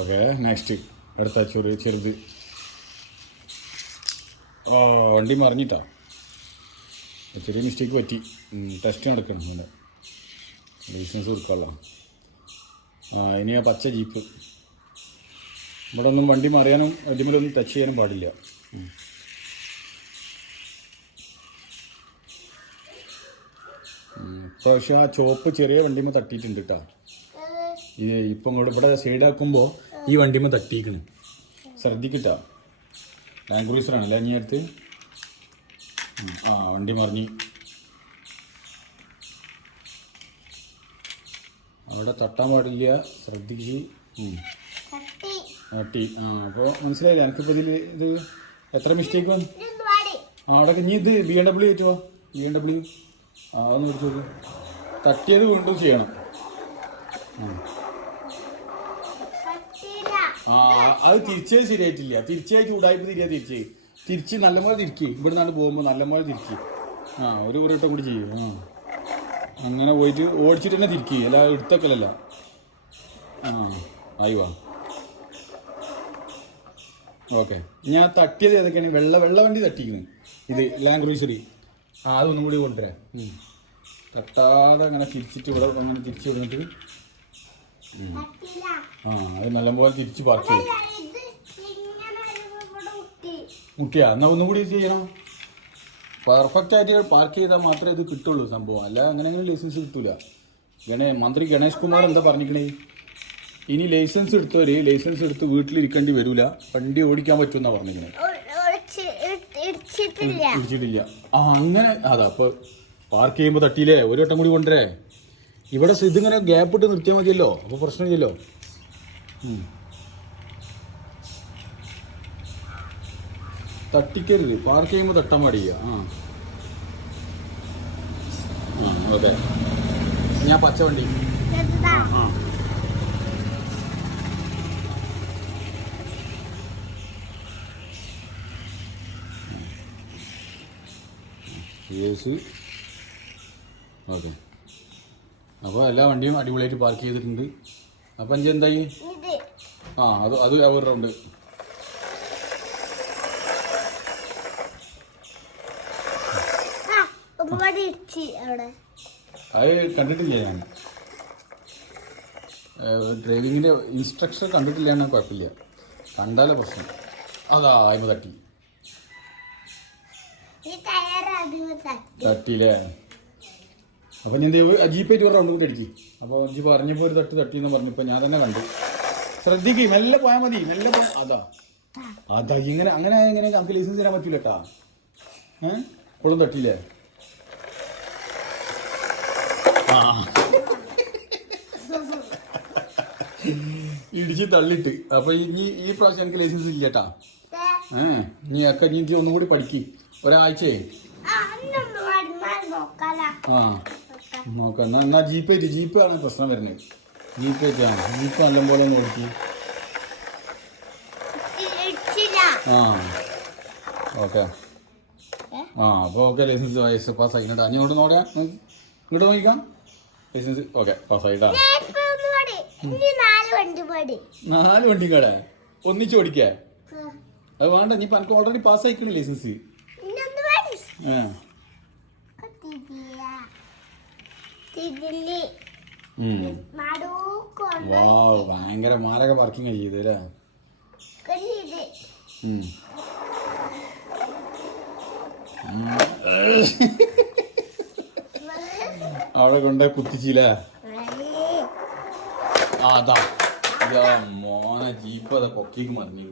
Okay next എടുത്ത ചെറു ചെറുത്. ആ വണ്ടി മറിഞ്ഞിട്ടാ. ചെറിയ മിസ്റ്റേക്ക് പറ്റി. ടെസ്റ്റ് നടക്കണം ഇവിടെ ലൈസൻസ് കൊടുക്കാമല്ലോ ആ ഇനി ആ പച്ച ജീപ്പ് ഇവിടെ ഒന്നും വണ്ടി മറിയാനും വണ്ടിമേലൊന്നും ടച്ച് ചെയ്യാനും പാടില്ല. ഇപ്രാവശ്യം ആ ചോപ്പ് ചെറിയ വണ്ടിമ്മ തട്ടിയിട്ടുണ്ട് കേട്ടോ ഇപ്പം ഇവിടെ ഇവിടെ സൈഡാക്കുമ്പോൾ ഈ വണ്ടിമേ തട്ടിയിക്കണ്. ശ്രദ്ധിക്കട്ടാ? ലാൻഡ് ക്രൂസറാണ് അല്ലേ ഞാൻ അടുത്ത് ആ വണ്ടി മറിഞ്ഞ്. അവിടെ തട്ടാൻ പാടില്ല ശ്രദ്ധിച്ച്. തട്ടി. ആ അപ്പോൾ മനസ്സിലായില്ലേ? എനിക്കിപ്പോൾ ഇതിൽ ഇത് എത്ര മിസ്റ്റേക്ക് വന്നു ആ അവിടെ ഇനി ഇത് ബി എം ഡബ്ല്യു ഏറ്റുവാ. ബി എം ഡബ്ല്യു ആ അതൊന്ന് വിളിച്ചു തട്ടിയത് വീണ്ടും ചെയ്യണം. ആ. ആ അത് തിരിച്ചേ ശരിയായിട്ടില്ല. തിരിച്ചേ ചൂടായ്പ തിരിയാ തിരിച്ച്. തിരിച്ച് നല്ലപോലെ തിരിക്കി. ഇവിടെ നിന്നാണ് പോകുമ്പോൾ നല്ലപോലെ തിരിക്കി. ആ ഒരു ഉരുട്ടം കൂടി ചെയ്യും. ആ. അങ്ങനെ പോയിട്ട് ഓടിച്ചിട്ട് തന്നെ തിരിക്കി. അല്ല എടുത്തക്കലല്ല. ആ ആയി വാ. ഓക്കെ. ഞാൻ തട്ടിയത് ഏതൊക്കെയാണ്? വെള്ള വെള്ള വണ്ടി തട്ടിക്കുന്നത് ഇത് ലാൻഡ് ക്രൂസറി ആ അതൊന്നും കൂടി കൊണ്ടുവരാം. തട്ടാതെ അങ്ങനെ തിരിച്ചിട്ട് ഇവിടെ അങ്ങനെ തിരിച്ചു വിടുന്നിട്ട് ആ അത് നല്ലപോലെ തിരിച്ച് പറിച്ചു മുട്ടിയാ? എന്നാ ഒന്നും കൂടി ചെയ്യണം. പെർഫെക്റ്റ് ആയിട്ട് പാർക്ക് ചെയ്താൽ മാത്രമേ ഇത് കിട്ടുള്ളൂ സംഭവം. അല്ല അങ്ങനെ അങ്ങനെ ലൈസൻസ് കിട്ടൂല. ഗണേ മന്ത്രി ഗണേഷ് കുമാർ എന്താ പറഞ്ഞിരിക്കണേ? ഇനി ലൈസൻസ് എടുത്തവര് ലൈസൻസ് എടുത്ത് വീട്ടിലിരിക്കേണ്ടി വരൂല. വണ്ടി ഓടിക്കാൻ പറ്റുമെന്നാ പറഞ്ഞിരിക്കണേ. ഇടിച്ചിട്ടില്ല. ആ അങ്ങനെ അതാ അപ്പൊ പാർക്ക് ചെയ്യുമ്പോൾ തട്ടിയില്ലേ? ഒരു വട്ടം കൂടി കൊണ്ടുവരേ. ഇവിടെ ഇതിങ്ങനെ ഗ്യാപ്പ് ഇട്ട് നിർത്തിയാൽ മതിയല്ലോ അപ്പൊ പ്രശ്നമില്ലല്ലോ. തട്ടിക്കരുത് പാർക്ക് ചെയ്യുമ്പോൾ തട്ടാൻ പാടില്ല ആ അതെ ഞാൻ പച്ച വണ്ടി ആ ഓക്കെ അപ്പോൾ എല്ലാ വണ്ടിയും അടിപൊളിയായിട്ട് പാർക്ക് ചെയ്തിട്ടുണ്ട്. അപ്പം അഞ്ച് എന്തായി? ആ അത് അത് അവരുടെ ഉണ്ട് അത് കണ്ടിട്ടില്ല ഞാൻ. ഡ്രൈവിങ്ങിന്റെ ഇൻസ്ട്രക്ഷൻ കണ്ടിട്ടില്ല എന്നാൽ കുഴപ്പമില്ല. കണ്ടാലേ പ്രശ്നം. അതാ അയിമ തട്ടി. തട്ടിയില്ലേ? അപ്പം ഞാൻ ജീപ്പായിട്ട് ഒരു റൗണ്ട് കൂടി അടിക്കും. അപ്പോൾ ജി പറഞ്ഞപ്പോൾ ഒരു തട്ടി തട്ടി എന്ന് പറഞ്ഞപ്പോൾ ഞാൻ തന്നെ കണ്ടു. ശ്രദ്ധിക്കും മെല്ലെ പോയാൽ മതി മെല്ലെ പോ അതാ. അതാ ഇങ്ങനെ അങ്ങനെ ഇങ്ങനെ നമുക്ക് ലൈസൻസ് തരാൻ പറ്റൂല കേട്ടാ ഏ? ഇപ്പോഴും തട്ടിയില്ലേ ആ. ഇടിച്ച് തള്ളിട്ട്. അപ്പൊ ഇനി ഈ പ്രാവശ്യം എനിക്ക് ലൈസൻസ് ഇല്ല കേട്ടാ ഏ? നീ ഒക്കെ നീ ഇത് ഒന്നും കൂടി പഠിക്കും. ഒരാഴ്ചയെ ആ. നോക്കാം എന്നാൽ എന്നാ എന്നാ ജീപ്പ് ആയിട്ട് ജീപ്പ് ആണ് പ്രശ്നം വരുന്നത് ജീപ്പ് ആയിട്ടാണ് ജീപ്പ് നല്ലപോലെ ഒന്ന് ഓടിക്ക് ആ ഓക്കെ? ആ അപ്പോൾ ഓക്കെ ലൈസൻസ് വയസ്സ് പാസ്സായി കേട്ടോ ഞാൻ ഇങ്ങോട്ട് നോക്കാം ഇങ്ങോട്ട് നോക്കിക്കാം ലൈസൻസ് ഓക്കെ പാസ്സായിട്ടാ നാല് വണ്ടി കട? ഒന്നിച്ച് ഓടിക്കേ? അത് വേണ്ട നീ എനിക്ക് ഓൾറെഡി പാസ്സായിക്കണേ ലൈസൻസ് ആ. ഭയങ്കര മാരക പാർക്കിംഗ് ചെയ്ത് അല്ലേ. അവിടെ കൊണ്ട് കുത്തിച്ചില്ല അതാ മോനെ ജീപ്പ് അതാ പൊക്കിക്ക് മറിഞ്ഞു